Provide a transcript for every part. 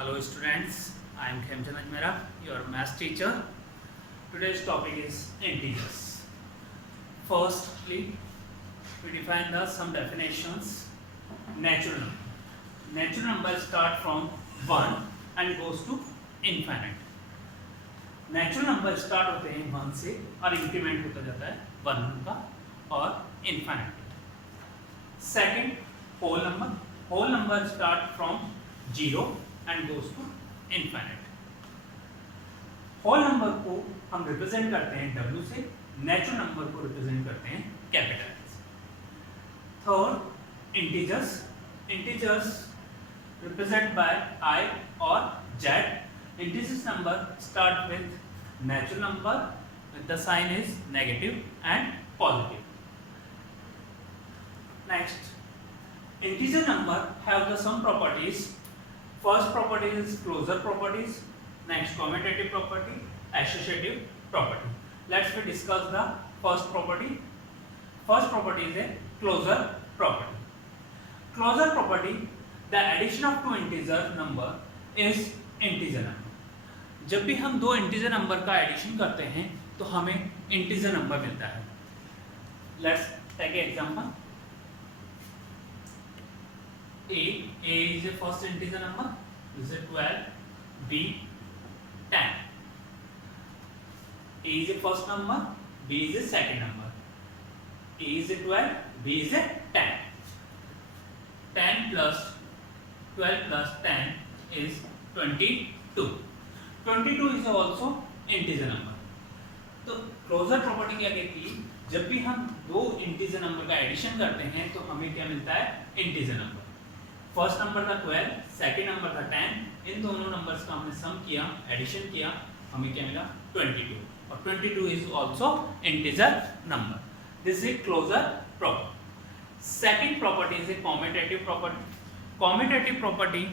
Hello students, I am Khemchand Ajmera, your math teacher. Today's topic is integers. Firstly, we define some definitions. Natural number. Natural number start from 1 and goes to infinite. Natural number start होते हैं 1 से और increment होता जाता है 1 का और infinite. Second, whole number start from 0 and goes to infinite. Whole number को हम रिप्रेजेंट करते हैं W से, नेचुरल नंबर को रिप्रेजेंट करते हैं capital S. Third, integers represent by I और Z. Integers number start with natural number with the sign is negative and positive. Next, integer number have the some properties. First property is closure properties. Next, commutative property, associative property. Let's we discuss the first property. First property is a closure property. Closure property, the addition of two integer number is integer number. जब भी हम दो integer number का addition करते हैं तो हमें integer number मिलता है. Let's take example. a is a first integer number, is a 12, b 10. a is a first number, b is a second number. a is a 12, b is a 10. 10 plus 12 plus 10 is 22. 22 is also integer number. तो closure property क्या कहती है, जब भी हम दो integer number का addition करते हैं तो हमें क्या मिलता है, इंटीजर नंबर. फर्स्ट नंबर का 12, सेकंड नंबर का 10, इन दोनों नंबर्स का हमने सम किया, एडिशन किया, हमें क्या मिला, 22. और 22 is also integer number. This is closure property. Second property is a commutative property. Commutative property,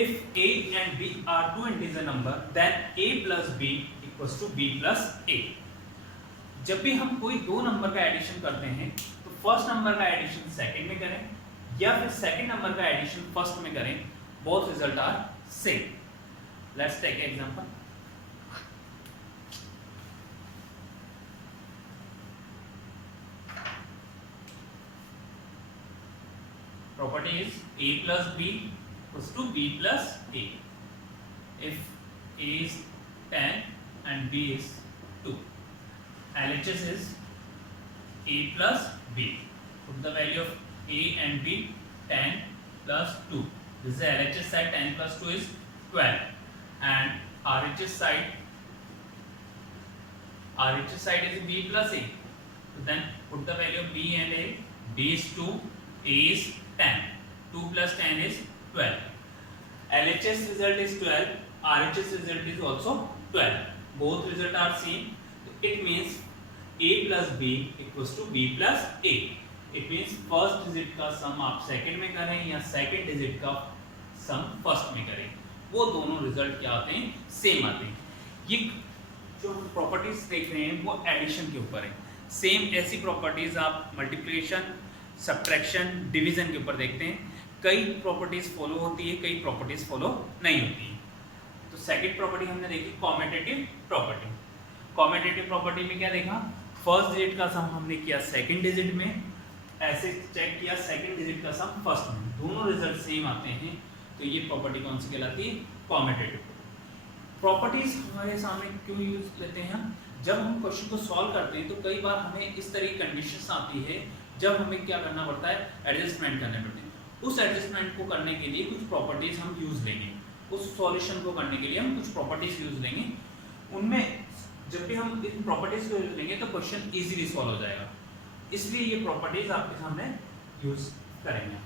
if a and b are two integer number, then a plus b equals to b plus a. जब भी हम कोई दो number का addition करते हैं तो first number का एडिशन सेकंड में करें या फिर सेकंड नंबर का एडिशन फर्स्ट में करें, both result are same. Let's take example. Property is a plus b equals to b plus a. If a is 10 and b is 2, LHS is a plus b. Put the value of a and b, 10 plus 2. This is the LHS side. 10 plus 2 is 12, and RHS side is b plus a. So then put the value of b and a. b is 2, a is 10. 2 plus 10 is 12. LHS result is 12, RHS result is also 12. Both result are same. It means a plus b equals to b plus a. It means first digit का सम आप second में करें या second digit का सम first में करें, वो दोनों रिजल्ट क्या आते हैं, सेम आते हैं. ये जो प्रॉपर्टीज देख रहे हैं वो एडिशन के ऊपर है. सेम ऐसी प्रॉपर्टीज आप मल्टीप्लिकेशन, सब्ट्रैक्शन, डिवीजन के ऊपर देखते हैं. कई प्रॉपर्टीज फॉलो होती है, कई प्रॉपर्टीज फॉलो नहीं होती है. तो सेकंड प्रॉपर्टी हमने देखी कम्यूटेटिव प्रॉपर्टी. कम्यूटेटिव प्रॉपर्टी में क्या देखा, फर्स्ट डिजिट का सम हमने किया सेकंड डिजिट में, ऐसे चेक किया सेकंड डिजिट का सम फर्स्ट में, दोनों रिजल्ट सेम आते हैं. तो ये प्रॉपर्टी कौन सी कहलाती है, कम्यूटेटिव. प्रॉपर्टीज हमारे सामने क्यों यूज लेते हैं हम, जब हम क्वेश्चन को सॉल्व करते हैं तो कई बार हमें इस तरह की कंडीशंस आती है जब हमें क्या करना पड़ता है, एडजस्टमेंट करने पड़ते हैं. उस एडजस्टमेंट को करने के लिए कुछ प्रॉपर्टीज हम यूज लेंगे, उस सॉल्यूशन को करने के लिए हम कुछ प्रॉपर्टीज यूज लेंगे. उनमें जब भी हम इन प्रॉपर्टीज को यूज लेंगे तो क्वेश्चन इजीली सॉल्व हो जाएगा. इसलिए ये प्रॉपर्टीज आपके सामने यूज करेंगे.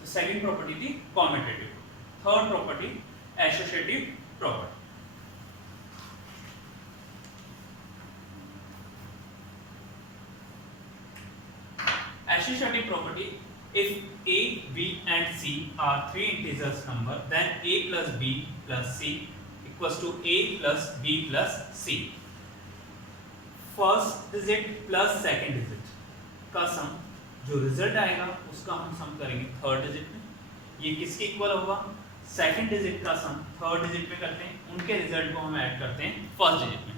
तो सेकंड प्रॉपर्टी थी commutative. Third property associative property. Associative property, if a, b and c are three integers number, then a plus b plus c equals to a plus b plus c. First digit plus second digit का सम जो result आएगा उसका हम सम करेंगे third digit में. ये किसके equal होगा, सेकंड डिजिट का सम थर्ड डिजिट में करते हैं, उनके रिजल्ट को हम ऐड करते हैं फर्स्ट डिजिट में।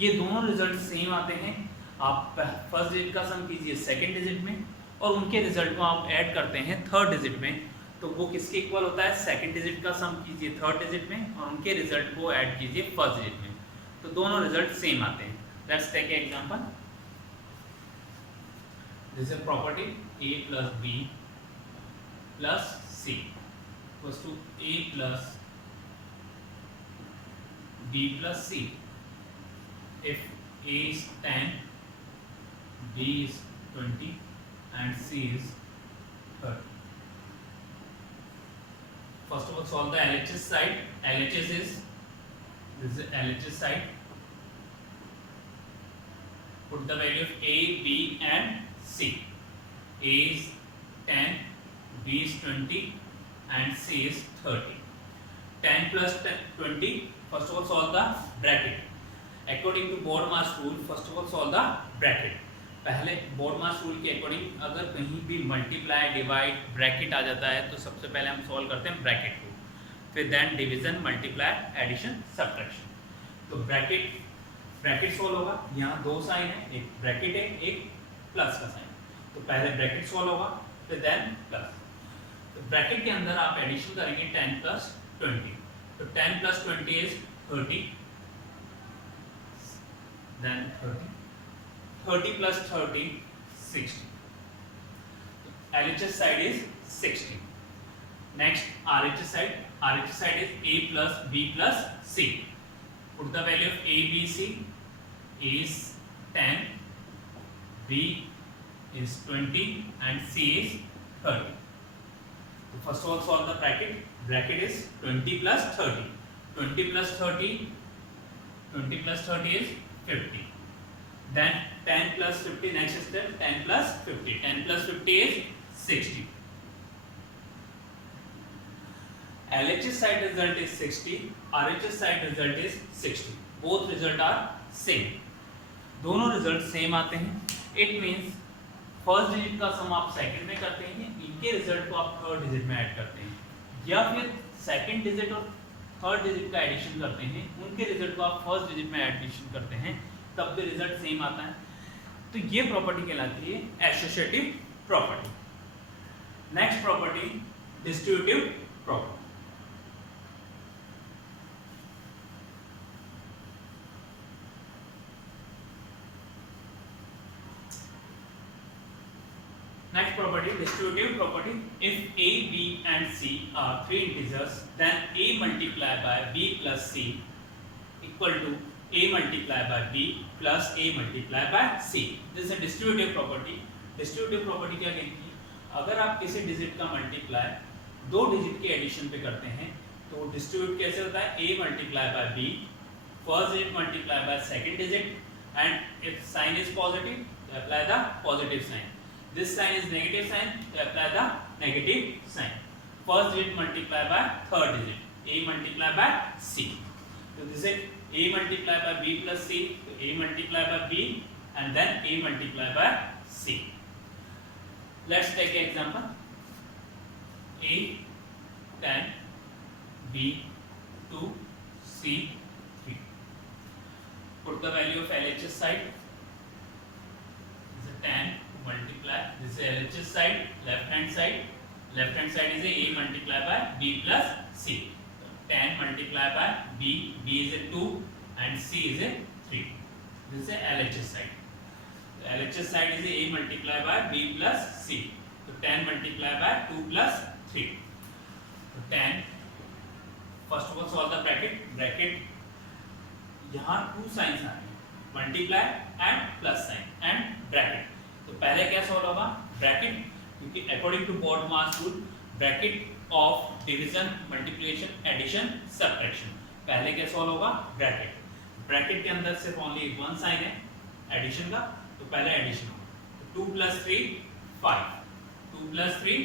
ये दोनों रिजल्ट सेम आते हैं, आप फर्स्ट डिजिट का सम कीजिए सेकंड डिजिट में और उनके रिजल्ट को आप ऐड करते हैं थर्ड डिजिट में, तो वो किसके इक्वल होता है, सेकंड डिजिट का सम कीजिए थर्ड डिजिट में और उनके रिजल्ट को ऐड कीजिए फर्स्ट डिजिट में, तो दोनों रिजल्ट सेम आते हैं। Let's take an example. This is property a plus b plus c equals to a plus b plus c. If a is 10, b is 20 and c is 30. First of all, solve the LHS side. LHS is, this is LHS side. Put the value of a, b and c. A is 10, b is 20 and c is 30. 10 plus 20, first of all solve the bracket. According to BODMAS rule, first of all solve the bracket. पहले BODMAS rule के according अगर कहीं भी multiply, divide, bracket आ जाता है तो सबसे पहले हम सॉल्व करते हैं ब्रैकेट को, फिर then division, multiply, addition, subtraction. तो ब्रैकेट सॉल्व होगा, यहाँ दो साइन है, एक ब्रैकेट है, एक प्लस का साइन। तो पहले ब्रैकेट सॉल्व होगा, फिर देन प्लस। तो ब्रैकेट के अंदर आप एडिशन करेंगे 10 प्लस 20, तो 10 plus 20 is 30, then 30 plus 30, 60. LHS side is 60. Next, RHS side. RHS side is A plus B plus C. Put the value of A, B, C. A is 10, B is 20 and C is 30. So first of all solve the bracket. Bracket is 20 plus 30. 20 plus 30, 20 plus 30 is 50. Then 10 plus 50, next step 10 plus 50. 10 plus 50 is 60. LHS side result is 60. RHS side result is 60. Both result are same. दोनों result same आते हैं। It means first digit का सम आप second में करते हैं, इनके result को आप थर्ड डिजिट में ऐड करते हैं, या फिर सेकंड डिजिट और थर्ड डिजिट का एडिशन करते हैं, उनके रिजल्ट को आप फर्स्ट डिजिट में एडिशन करते हैं, तब भी रिजल्ट सेम आता है। तो ये प्रॉपर्टी कहलाती है associative property. Next property distributive property. Next property, distributive property. If A, B and C are three integers, then A multiplied by B plus C equal to A multiplied by B plus A multiplied by C. This is a distributive property. Distributive property क्या कहती है? अगर आप किसी digit का multiply दो digit के addition पे करते हैं तो डिस्ट्रीब्यूट कैसे होता है? A multiplied by B, first digit multiplied by second digit, and if sign is positive, apply the positive sign. This sign is negative sign, to apply the negative sign. First digit multiplied by third digit, A multiplied by C. So this is A multiplied by B plus C, so A multiplied by B and then A multiplied by C. Let's take an example. A 10, B 2, C 3. Put the value of LHS side. This is 10 multiply. This is LHS side, left hand side. Left hand side is A multiplied by B plus C. 10 multiplied by B, B is a 2 and C is a 3. This is a LHS side. The LHS side is a multiplied by B plus C. So 10 multiplied by 2 plus 3. So 10. First of all solve the bracket. Bracket. यहाँ two signs आ रहे हैं, multiply and plus sign and bracket. तो पहले क्या solve होगा? Bracket, क्योंकि according to BODMAS rule bracket of division, multiplication, addition, subtraction, पहले क्या सॉल्व होगा? ब्रैकेट। ब्रैकेट के अंदर सिर्फ ओनली वन साइन है एडिशन का, तो पहले एडिशन होगा। 2 plus 3 5, 2 plus 3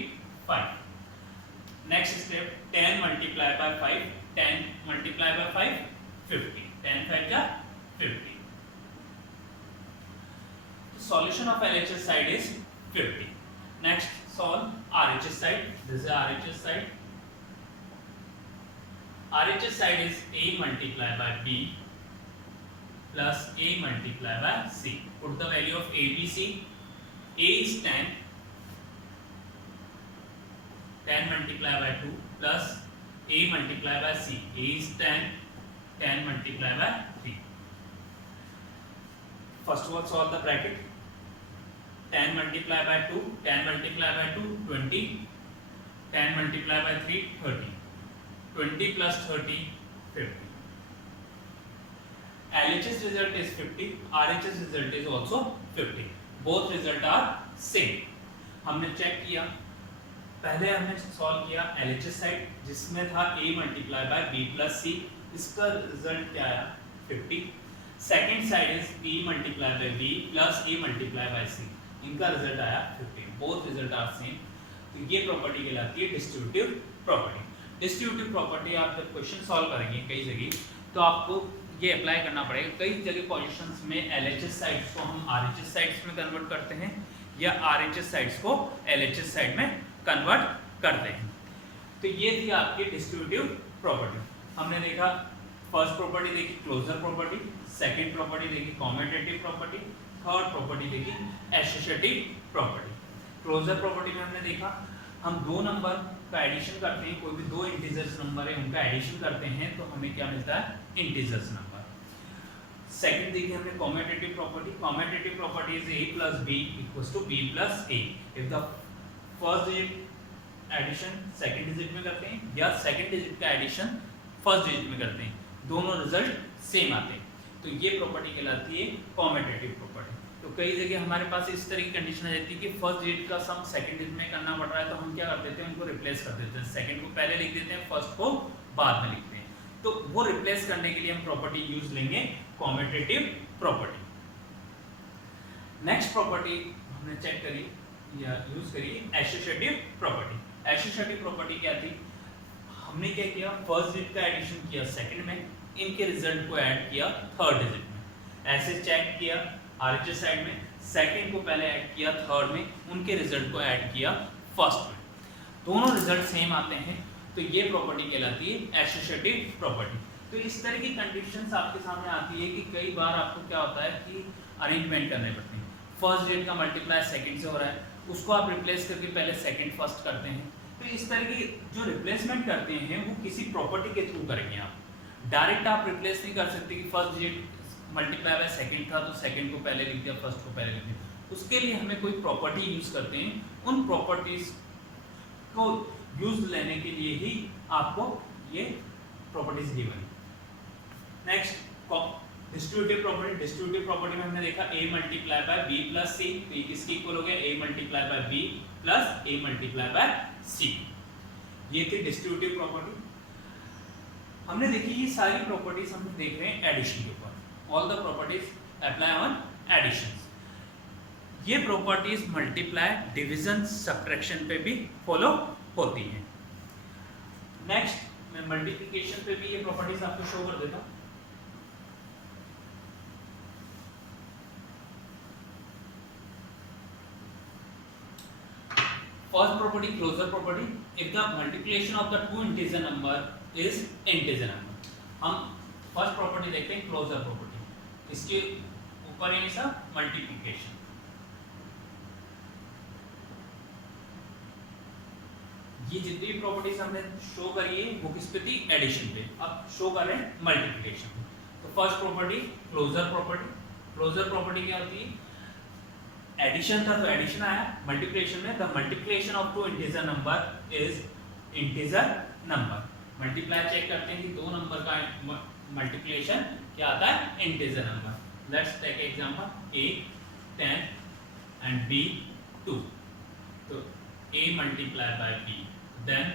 5। Next step 10 multiplied by 5, 10 multiplied by 5 50, 10 5 का 50। Solution of LHS side is 50. Next solve RHS side. This is RHS side. RHS side is A multiplied by B plus A multiplied by C. Put the value of A, B, C. A is 10 multiplied by 2 plus A multiplied by C. A is 10 multiplied by 3. First of all solve the bracket. 10 multiplied by 2, 10 multiplied by 2, 20. 10 multiplied by 3, 30. 20 plus 30, 50. LHS result is 50, RHS result is also 50. Both result are same. हमने check किया, पहले हमने solve किया LHS side जिसमें था A multiply by B plus C, इसका result क्या आया 50. Second side is B multiply by B plus A multiply by C, इनका रिजल्ट आया 50. Both result are same. तो ये प्रॉपर्टी कहलाती है डिस्ट्रीब्यूटिव प्रॉपर्टी. डिस्ट्रीब्यूटिव प्रॉपर्टी आप जब क्वेश्चन सॉल्व करेंगे कई जगह तो आपको ये अप्लाई करना पड़ेगा. कई जगह पोजीशंस में LHS साइड्स को हम RHS साइड्स में कन्वर्ट करते हैं या RHS साइड्स को LHS साइड में कन्वर्ट करते हैं. तो ये थी आपकी डिस्ट्रीब्यूटिव प्रॉपर्टी. हमने देखा फर्स्ट प्रॉपर्टी देखी क्लोजर प्रॉपर्टी, सेकंड प्रॉपर्टी देखी कॉम्यूटेटिव प्रॉपर्टी, थर्ड प्रॉपर्टी देखी एसोसिएटिव प्रॉपर्टी. क्लोजर प्रॉपर्टी में हमने देखा हम दो नंबर का एडिशन करते हैं, कोई भी दो इंटीजर्स नंबर है उनका एडिशन करते हैं तो हमें क्या मिलता है इंटीजर्स नंबर. सेकंड देखिए हमने commutative property. Commutative property is a plus b equals to b plus a. If the first digit addition second digit में करते हैं या सेकंड डिजिट का एडिशन फर्स्ट डिजिट में करते हैं, दोनों रिजल्ट सेम आते हैं. तो ये प्रॉपर्टी कहलाती है कॉम्यूटेटिव प्रॉपर्टी. तो कई जगह हमारे पास इस तरह की कंडीशन आ जाती है कि फर्स्ट डिजिट का सम सेकंड डिजिट में करना पड़ रहा है तो हम क्या कर देते हैं उनको रिप्लेस कर देते हैं. सेकंड को पहले लिख देते हैं, फर्स्ट को बाद में लिखते हैं. तो वो रिप्लेस करने के लिए हम प्रॉपर्टी यूज लेंगे कॉम्यूटेटिव प्रॉपर्टी. नेक्स्ट प्रॉपर्टी हमने चेक करी या यूज करी एसोसिएटिव प्रॉपर्टी. एसोसिएटिव प्रॉपर्टी क्या थी, हमने क्या किया फर्स्ट डिजिट का एडिशन किया सेकंड में, इनके रिजल्ट को ऐड किया थर्ड डिजिट में. ऐसे चेक किया RHS साइड में, सेकंड को पहले ऐड किया थर्ड में, उनके रिजल्ट को ऐड किया फर्स्ट में, दोनों रिजल्ट सेम आते हैं. तो ये प्रॉपर्टी कहलाती है एसोसिएटिव प्रॉपर्टी. तो इस तरह की कंडीशंस आपके सामने आती है कि कई बार आपको क्या होता है कि अरेंजमेंट करने पड़ते हैं. फर्स्ट डिजिट का मल्टीप्लाई सेकंड से हो रहा है, उसको आप रिप्लेस करके पहले सेकंड फर्स्ट करते हैं. तो इस तरह की जो रिप्लेसमेंट करते हैं वो किसी प्रॉपर्टी के थ्रू करेंगे. आप डायरेक्ट आप रिप्लेस नहीं कर सकते कि first digit multiply by second था तो सेकंड को पहले लिख दिया फर्स्ट को पहले लिख दिया. उसके लिए हमें कोई प्रॉपर्टी यूज करते हैं, उन प्रॉपर्टीज को यूज लेने के लिए ही आपको ये properties given. Next distributive property. Distributive property में हमने देखा A multiply by B plus C, तो ये किसके इक्वल हो गया A multiply by B plus A multiply by C. ये थी डिस्ट्रीब्यूटिव प्रॉपर्टी. हमने देखी ये सारी प्रॉपर्टीज हम देख रहे हैं एडिशन के ऊपर. All the properties apply on additions. ये प्रॉपर्टीज मल्टीप्लाई डिवीजन सब्ट्रैक्शन पे भी फॉलो होती हैं. नेक्स्ट मैं मल्टीप्लिकेशन पे भी ये प्रॉपर्टीज आपको शो कर देता हूं. First property closure property. If the multiplication of the two integer number is integer number. हम फर्स्ट प्रॉपर्टी देखते हैं क्लोजर प्रॉपर्टी. इसके ऊपर है सा मल्टीप्लिकेशन. ये जितनी भी प्रॉपर्टीज हमने शो करी है वो किस पे थी एडिशन पे. अब शो कर रहे हैं मल्टीप्लिकेशन पे. तो first property closure property. Closure property क्या होती है, एडिशन था तो एडिशन आया, मल्टीप्लिकेशन में the multiplication of two integer number is integer number. Multiply check करते हैं कि दो नंबर का मल्टीप्लिकेशन क्या आता है integer number. Let's take example A 10 and B 2. तो A multiply by B then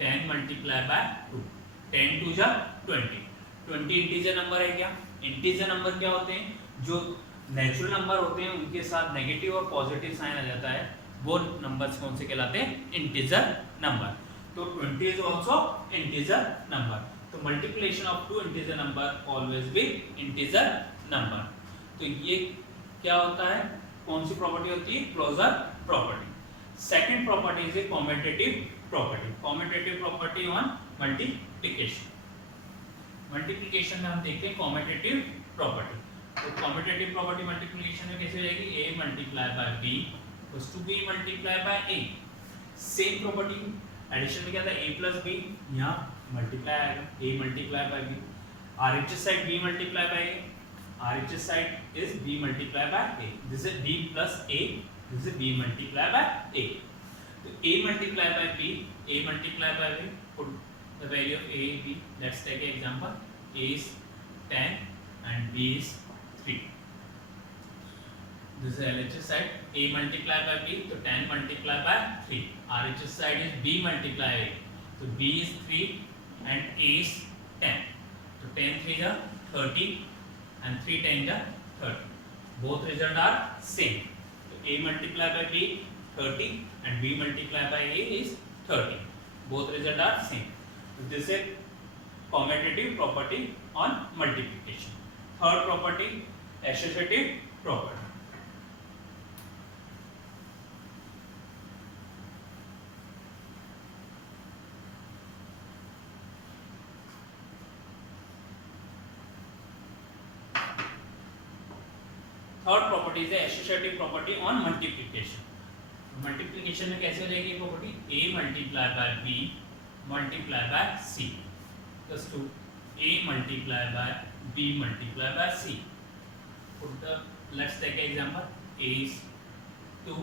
10 multiply by 2. 10 2 जा 20. 20 इंटीजर नंबर है क्या. इंटीजर नंबर क्या होते हैं, जो नेचुरल नंबर होते हैं उनके साथ नेगेटिव और पॉजिटिव साइन आ जाता है, वो नंबर्स कौन से कहलाते हैं इंटीजर नंबर. तो 20 इज आल्सो इंटीजर नंबर. तो multiplication of two integer number always be integer number. तो ये क्या होता है, कौन सी प्रॉपर्टी होती है closure property. Second property is a commutative property. Commutative property on multiplication. Multiplication में हम देखते हैं कॉम्यूटेटिव प्रॉपर्टी। तो कॉम्यूटेटिव प्रॉपर्टी मल्टीप्लिकेशन में कैसे हो जाएगी, a multiply by b equals to b multiply by a। Same property addition में क्या था, a प्लस b, यहाँ मल्टीप्लाई आएगा a multiply by b, RHS side b multiply by a, RHS side is b multiply by a, this is b plus a, this is b multiply by a। तो a multiply by b, a multiply by b, put the value of a b, let's take an example, a is 10 and b is 3. This is LHS side, a multiply by b, so 10 multiply by 3. RHS side is b multiply a, so b is 3 and a is 10. So 10 3 is 30 and 3 10 is 30. Both results are same. So a multiply by b 30 and b multiply by a is 30. Both results are same. So this is commutative property on multiplication. Third property, associative property. Third property is the associative property on multiplication. Multiplication में कैसे हो जाएगी ये property, a multiply by b multiply by c plus to a multiply by b multiply by c. Put the, let's take an example, a is 2,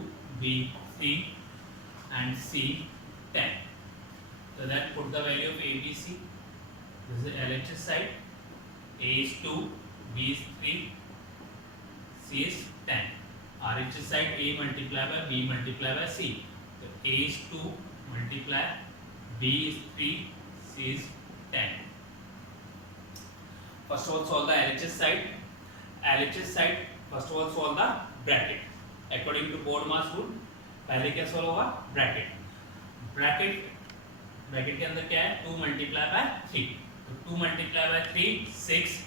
b 3 and c 10. So that put the value of a, b, c. This is LHS side, a is 2, b is 3, c is 10. RHS side, a multiply by b multiply by c. So a is 2 multiply, b is 3, c is 10. First of all solve the LHS side. LHS side first of all solve the bracket. According to BODMAS rule, पहले क्या solve होगा, bracket. Bracket के अंदर क्या है, 2 multiply by 3. तो 2 multiply by 3 6,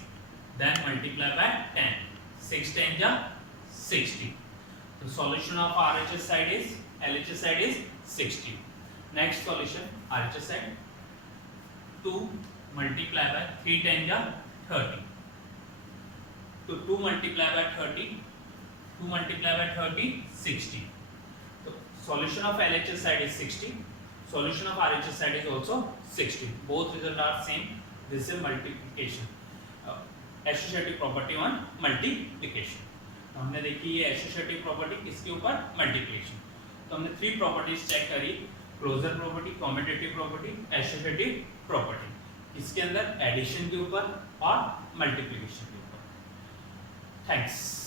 then multiply by 10. 6 10 जा 60. So solution of RHS side is, LHS side is 60. Next solution, RHS side, 2 multiply by 3 10 जा 30. So 2 multiply by 30, 2 multiply by 30 60. So solution of LHS side is 60. Solution of RHS side is also 60. Both results are same. This is multiplication. Associative property on multiplication. तो हमने देखी ये associative property किसके ऊपर, multiplication. तो हमने 3 properties check करी, closure property, commutative property, associative property, किसके अंदर, एडिशन के ऊपर और मल्टीप्लिकेशन के ऊपर। थैंक्स।